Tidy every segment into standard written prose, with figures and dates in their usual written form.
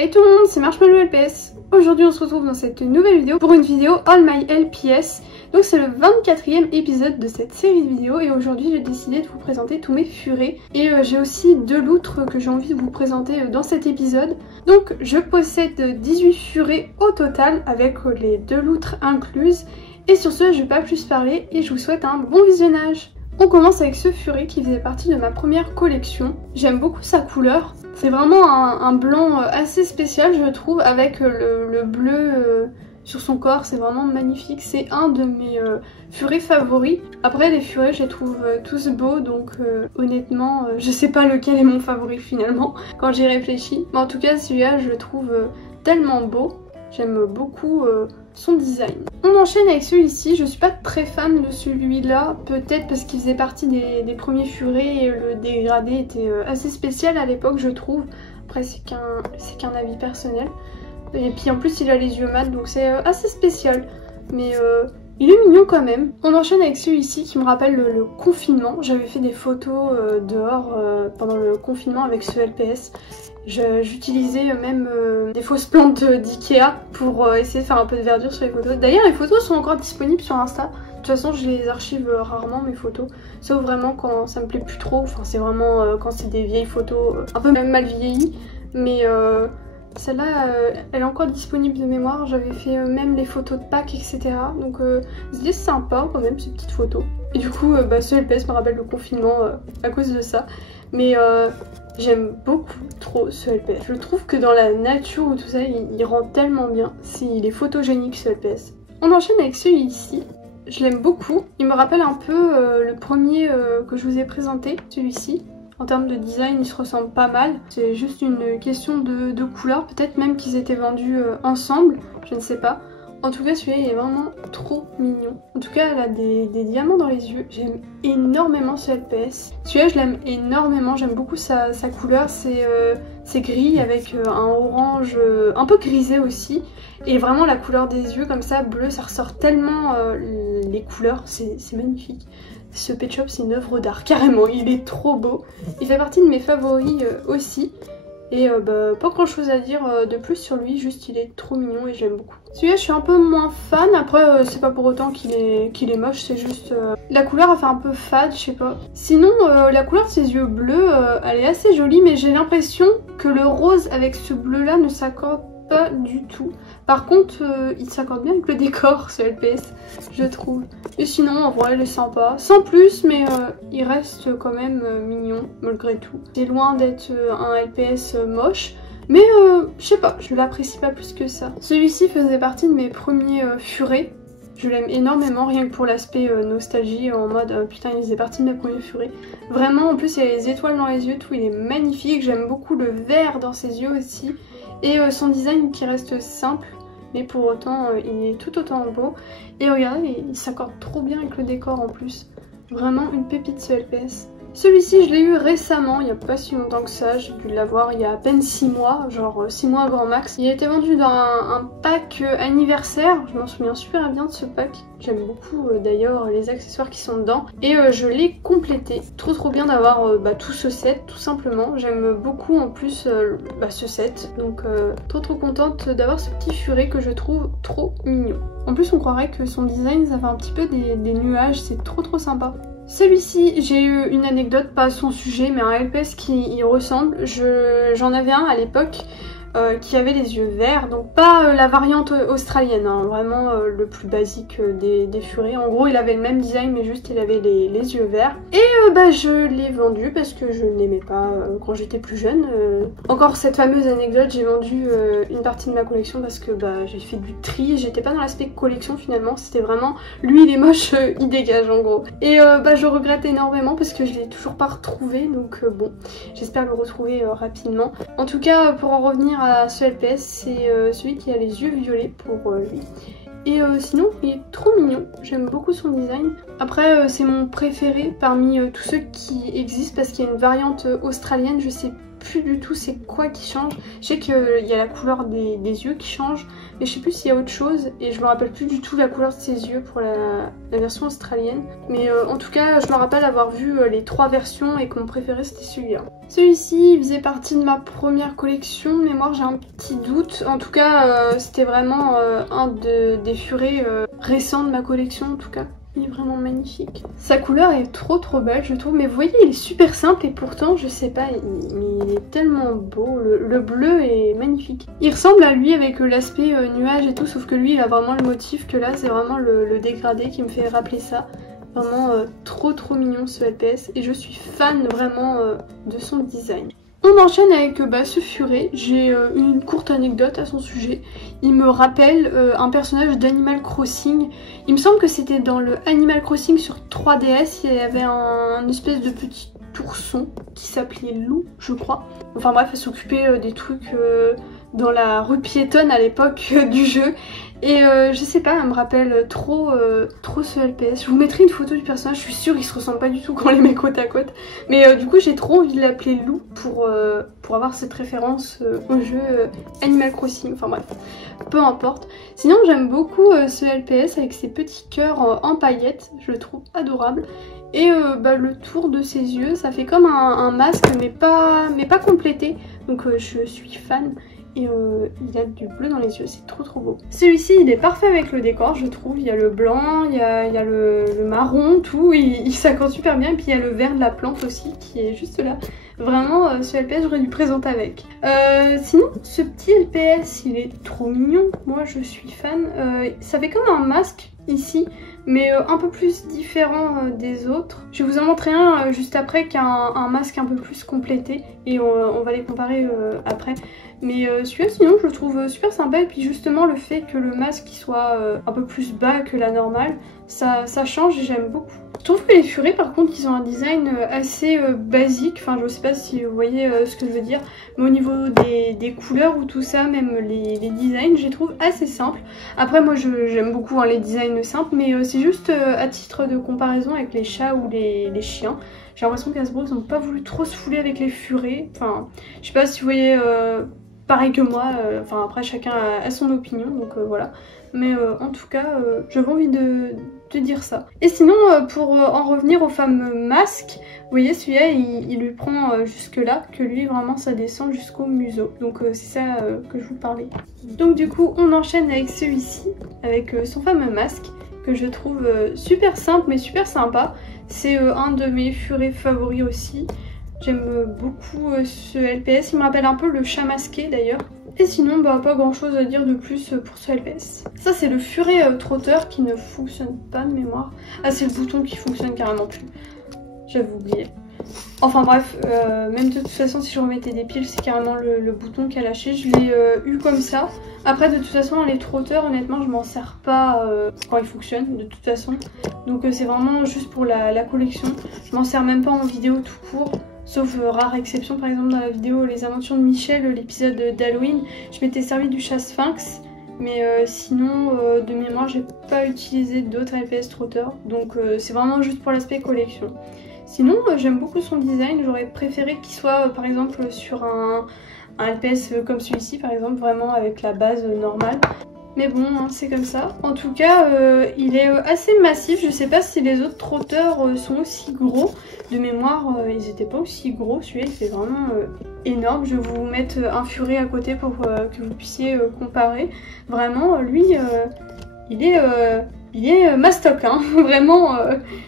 Hey tout le monde, c'est Marshmallow LPS. Aujourd'hui on se retrouve dans cette nouvelle vidéo pour une vidéo All My LPS. Donc c'est le 24e épisode de cette série de vidéos et aujourd'hui j'ai décidé de vous présenter tous mes furets. Et j'ai aussi deux loutres que j'ai envie de vous présenter dans cet épisode. Donc je possède 18 furets au total avec les deux loutres incluses. Et sur ce je vais pas plus parler et je vous souhaite un bon visionnage. On commence avec ce furet qui faisait partie de ma première collection. J'aime beaucoup sa couleur. C'est vraiment un blanc assez spécial je trouve avec le bleu sur son corps. C'est vraiment magnifique. C'est un de mes furets favoris. Après les furets je les trouve tous beaux donc honnêtement je sais pas lequel est mon favori finalement quand j'y réfléchis. Mais en tout cas celui-là je le trouve tellement beau. J'aime beaucoup son design. On enchaîne avec celui-ci, je suis pas très fan de celui-là, peut-être parce qu'il faisait partie des premiers furets et le dégradé était assez spécial à l'époque je trouve. Après c'est qu'un avis personnel. Et puis en plus il a les yeux mat donc c'est assez spécial. Mais il est mignon quand même. On enchaîne avec celui-ci qui me rappelle le confinement. J'avais fait des photos dehors pendant le confinement avec ce LPS. J'utilisais même des fausses plantes d'Ikea pour essayer de faire un peu de verdure sur les photos. D'ailleurs les photos sont encore disponibles sur Insta. De toute façon je les archive rarement mes photos. Sauf vraiment quand ça me plaît plus trop. Enfin c'est vraiment quand c'est des vieilles photos un peu même mal vieillies. Mais celle-là elle est encore disponible de mémoire. J'avais fait même les photos de Pâques etc. Donc c'est sympa quand même ces petites photos. Et du coup ce LPS me rappelle le confinement à cause de ça. Mais j'aime beaucoup trop ce LPS. Je trouve que dans la nature ou tout ça, il rend tellement bien. Il est photogénique ce LPS. On enchaîne avec celui-ci. Je l'aime beaucoup. Il me rappelle un peu le premier que je vous ai présenté, celui-ci. En termes de design, il se ressemble pas mal. C'est juste une question de couleur. Peut-être même qu'ils étaient vendus ensemble. Je ne sais pas. En tout cas celui-là il est vraiment trop mignon. En tout cas elle a des diamants dans les yeux. J'aime énormément ce LPS. Celui-là je l'aime énormément, j'aime beaucoup sa couleur. C'est gris avec un orange un peu grisé aussi. Et vraiment la couleur des yeux comme ça, bleu, ça ressort tellement les couleurs, c'est magnifique. Ce Pet Shop c'est une œuvre d'art carrément, il est trop beau. Il fait partie de mes favoris aussi. Et pas grand chose à dire de plus sur lui, juste il est trop mignon et j'aime beaucoup. Celui-là je suis un peu moins fan, après c'est pas pour autant qu'il est moche, c'est juste la couleur elle fait un peu fade, je sais pas. Sinon la couleur de ses yeux bleus elle est assez jolie mais j'ai l'impression que le rose avec ce bleu là ne s'accorde pas du tout. Par contre il s'accorde bien avec le décor ce LPS je trouve. Et sinon en vrai il est sympa, sans plus mais il reste quand même mignon malgré tout. C'est loin d'être un LPS moche. Mais je sais pas, je l'apprécie pas plus que ça. Celui-ci faisait partie de mes premiers furets. Je l'aime énormément, rien que pour l'aspect nostalgie, en mode putain il faisait partie de mes premiers furets. Vraiment, en plus il y a les étoiles dans les yeux, tout, il est magnifique. J'aime beaucoup le vert dans ses yeux aussi. Et son design qui reste simple, mais pour autant il est tout autant beau. Et regardez, il s'accorde trop bien avec le décor en plus. Vraiment une pépite ce LPS. Celui-ci je l'ai eu récemment, il n'y a pas si longtemps que ça, j'ai dû l'avoir il y a à peine 6 mois, genre 6 mois grand max. Il a été vendu dans un pack anniversaire, je m'en souviens super bien de ce pack. J'aime beaucoup d'ailleurs les accessoires qui sont dedans. Et je l'ai complété. Trop bien d'avoir tout ce set tout simplement. J'aime beaucoup en plus ce set. Donc trop contente d'avoir ce petit furet que je trouve trop mignon. En plus on croirait que son design ça fait un petit peu des nuages, c'est trop sympa. Celui-ci, j'ai eu une anecdote, pas à son sujet, mais un LPS qui y ressemble. J'en avais un à l'époque qui avait les yeux verts, donc pas la variante australienne, hein, vraiment le plus basique des furets. En gros, il avait le même design, mais juste il avait les yeux verts. Et je l'ai vendu parce que je ne l'aimais pas quand j'étais plus jeune. Encore cette fameuse anecdote, j'ai vendu une partie de ma collection parce que j'ai fait du tri. J'étais pas dans l'aspect collection finalement, c'était vraiment lui il est moche, il dégage en gros. Et je regrette énormément parce que je l'ai toujours pas retrouvé, donc bon, j'espère le retrouver rapidement. En tout cas, pour en revenir à ce LPS, c'est celui qui a les yeux violets pour lui. Et sinon il est trop mignon, j'aime beaucoup son design. Après c'est mon préféré parmi tous ceux qui existent parce qu'il y a une variante australienne, je sais plus du tout c'est quoi qui change. Je sais qu'il y a la couleur des yeux qui change, mais je sais plus s'il y a autre chose et je me rappelle plus du tout la couleur de ses yeux pour la version australienne. Mais en tout cas, je me rappelle avoir vu les 3 versions et que mon préféré c'était celui-là. Celui-ci il faisait partie de ma première collection, de mémoire j'ai un petit doute. En tout cas, c'était vraiment un des furets récents de ma collection en tout cas. Il est vraiment magnifique. Sa couleur est trop belle je trouve, mais vous voyez il est super simple et pourtant je sais pas, il est tellement beau, le bleu est magnifique. Il ressemble à lui avec l'aspect nuage et tout, sauf que lui il a vraiment le motif que là c'est vraiment le dégradé qui me fait rappeler ça. Vraiment trop mignon ce LPS et je suis fan vraiment de son design. On enchaîne avec ce furet, j'ai une courte anecdote à son sujet. Il me rappelle un personnage d'Animal Crossing. Il me semble que c'était dans le Animal Crossing sur 3DS, il y avait un espèce de petit ourson qui s'appelait Lou, je crois. Enfin bref, elle s'occupait des trucs dans la rue piétonne à l'époque du jeu. Et je sais pas, elle me rappelle trop ce LPS. Je vous mettrai une photo du personnage, je suis sûre qu'il se ressemble pas du tout quand on les met côte à côte. Mais du coup j'ai trop envie de l'appeler Lou pour avoir cette référence au jeu Animal Crossing. Enfin bref, peu importe. Sinon j'aime beaucoup ce LPS avec ses petits cœurs en paillettes, je le trouve adorable. Et le tour de ses yeux, ça fait comme un masque mais pas complété. Donc je suis fan. Et il a du bleu dans les yeux, c'est trop beau. Celui-ci il est parfait avec le décor je trouve, il y a le blanc, il y a le marron, tout, il s'accorde super bien. Et puis il y a le vert de la plante aussi qui est juste là. Vraiment ce LPS j'aurais dû présenter avec. Sinon ce petit LPS il est trop mignon, moi je suis fan. Ça fait comme un masque ici, mais un peu plus différent des autres. Je vais vous en montrer un juste après qui a un masque un peu plus complété et on va les comparer après. Mais celui-là sinon je le trouve super sympa et puis justement le fait que le masque soit un peu plus bas que la normale, ça change et j'aime beaucoup. Je trouve que les furets par contre ils ont un design assez basique, enfin je sais pas si vous voyez ce que je veux dire, mais au niveau des couleurs ou tout ça, même les designs je les trouve assez simples. Après moi j'aime beaucoup les designs simples, mais c'est juste à titre de comparaison avec les chats ou les chiens. J'ai l'impression qu'Hasbro ils n'ont pas voulu trop se fouler avec les furets, enfin je sais pas si vous voyez pareil que moi, enfin après chacun a son opinion donc voilà. Mais en tout cas j'avais envie de dire ça. Et sinon pour en revenir au fameux masque, vous voyez celui-là il lui prend jusque là, que lui vraiment ça descend jusqu'au museau. Donc c'est ça que je vous parlais. Donc du coup on enchaîne avec celui-ci, avec son fameux masque que je trouve super simple mais super sympa. C'est un de mes furets favoris aussi. J'aime beaucoup ce LPS, il me rappelle un peu le chat masqué d'ailleurs. Et sinon pas grand chose à dire de plus pour ce LPS. Ça c'est le furet trotteur qui ne fonctionne pas de mémoire. Ah c'est le bouton qui fonctionne carrément plus. J'avais oublié. Enfin bref, même de toute façon si je remettais des piles c'est carrément le bouton qui a lâché. Je l'ai eu comme ça. Après de toute façon les trotteurs honnêtement je m'en sers pas quand ils fonctionnent de toute façon. Donc c'est vraiment juste pour la collection. Je m'en sers même pas en vidéo tout court. Sauf rare exception, par exemple dans la vidéo Les Aventures de Michel, l'épisode d'Halloween, je m'étais servi du chat sphinx. Mais sinon, de mémoire, j'ai pas utilisé d'autres LPS trotteurs. Donc c'est vraiment juste pour l'aspect collection. Sinon, j'aime beaucoup son design. J'aurais préféré qu'il soit par exemple sur un LPS comme celui-ci, par exemple, vraiment avec la base normale. Mais bon, c'est comme ça. En tout cas, il est assez massif. Je sais pas si les autres trotteurs sont aussi gros. De mémoire, ils n'étaient pas aussi gros. Celui-là, il fait vraiment énorme. Je vais vous mettre un furet à côté pour que vous puissiez comparer. Vraiment, lui, il est mastoc, hein. Vraiment,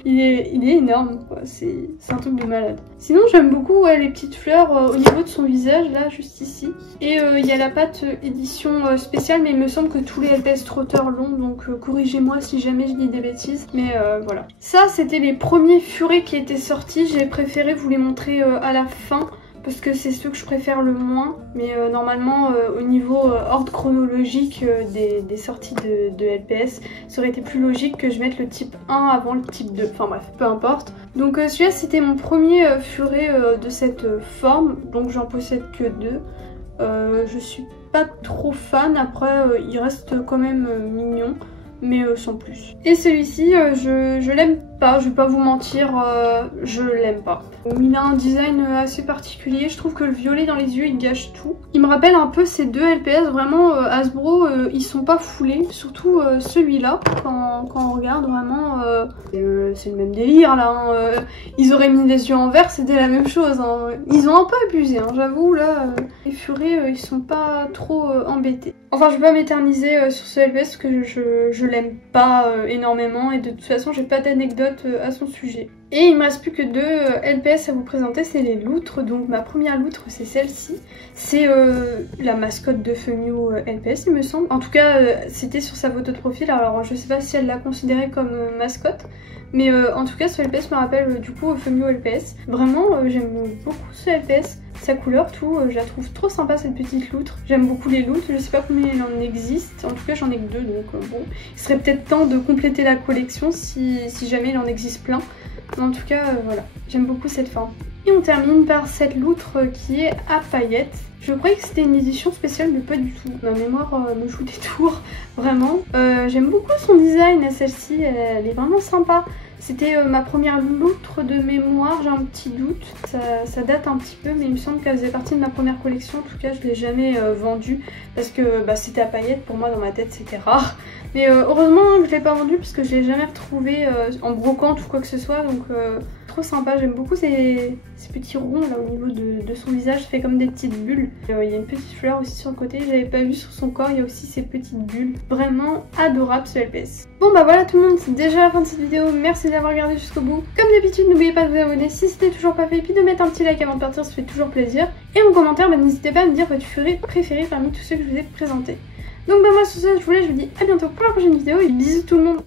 il est énorme, quoi. C'est un truc de malade. Sinon, j'aime beaucoup les petites fleurs au niveau de son visage, là, juste ici. Et il y a la pâte édition spéciale, mais il me semble que tous les LPS trotteurs l'ont, donc corrigez-moi si jamais je dis des bêtises. Mais voilà. Ça, c'était les premiers furets qui étaient sortis. J'ai préféré vous les montrer à la fin, parce que c'est ceux que je préfère le moins. Mais normalement, au niveau ordre chronologique des sorties de LPS, ça aurait été plus logique que je mette le type 1 avant le type 2. Enfin bref, peu importe. Donc celui-là, c'était mon premier furet de cette forme. Donc j'en possède que 2. Je suis pas trop fan. Après, il reste quand même mignon. Mais sans plus. Et celui-ci, je l'aime pas, je vais pas vous mentir, je l'aime pas. Il a un design assez particulier, je trouve que le violet dans les yeux il gâche tout. Il me rappelle un peu ces deux LPS, vraiment Hasbro ils sont pas foulés, surtout celui-là, quand on regarde vraiment, c'est le même délire là, hein. Ils auraient mis les yeux en vert, c'était la même chose, hein. Ils ont un peu abusé, hein, j'avoue là, les furets ils sont pas trop embêtés. Enfin je vais pas m'éterniser sur ce LPS parce que je l'aime pas énormément et de toute façon j'ai pas d'anecdote à son sujet. Et il me reste plus que deux LPS à vous présenter, c'est les loutres. Donc ma première loutre c'est celle-ci, c'est la mascotte de Fumio LPS il me semble. En tout cas c'était sur sa photo de profil, alors je sais pas si elle l'a considéré comme mascotte. Mais en tout cas ce LPS me rappelle du coup Fumio LPS. Vraiment j'aime beaucoup ce LPS, sa couleur, tout, je la trouve trop sympa cette petite loutre. J'aime beaucoup les loutres, je sais pas combien il en existe, en tout cas j'en ai que deux donc bon. Il serait peut-être temps de compléter la collection si jamais il en existe plein. Mais en tout cas voilà, j'aime beaucoup cette forme. Et on termine par cette loutre qui est à paillettes. Je croyais que c'était une édition spéciale mais pas du tout. Ma mémoire me joue des tours, vraiment. J'aime beaucoup son design à celle-ci, elle est vraiment sympa. C'était ma première loutre de mémoire, j'ai un petit doute. Ça date un petit peu mais il me semble qu'elle faisait partie de ma première collection. En tout cas je l'ai jamais vendue parce que c'était à paillettes, pour moi dans ma tête c'était rare. Mais heureusement je l'ai pas vendue parce que je l'ai jamais retrouvée en brocante ou quoi que ce soit. Donc trop sympa, j'aime beaucoup ces petits ronds là au niveau de son visage, fait comme des petites bulles. Il y a une petite fleur aussi sur le côté, j'avais pas vu sur son corps, il y a aussi ces petites bulles. Vraiment adorable ce LPS. Bon bah voilà tout le monde, c'est déjà la fin de cette vidéo, merci d'avoir regardé jusqu'au bout. Comme d'habitude n'oubliez pas de vous abonner si c'était toujours pas fait, puis de mettre un petit like avant de partir, ça fait toujours plaisir. Et en commentaire n'hésitez pas à me dire votre furet préféré parmi tous ceux que je vous ai présentés. Donc bah moi sur ce je vous laisse, je vous dis à bientôt pour la prochaine vidéo et bisous tout le monde.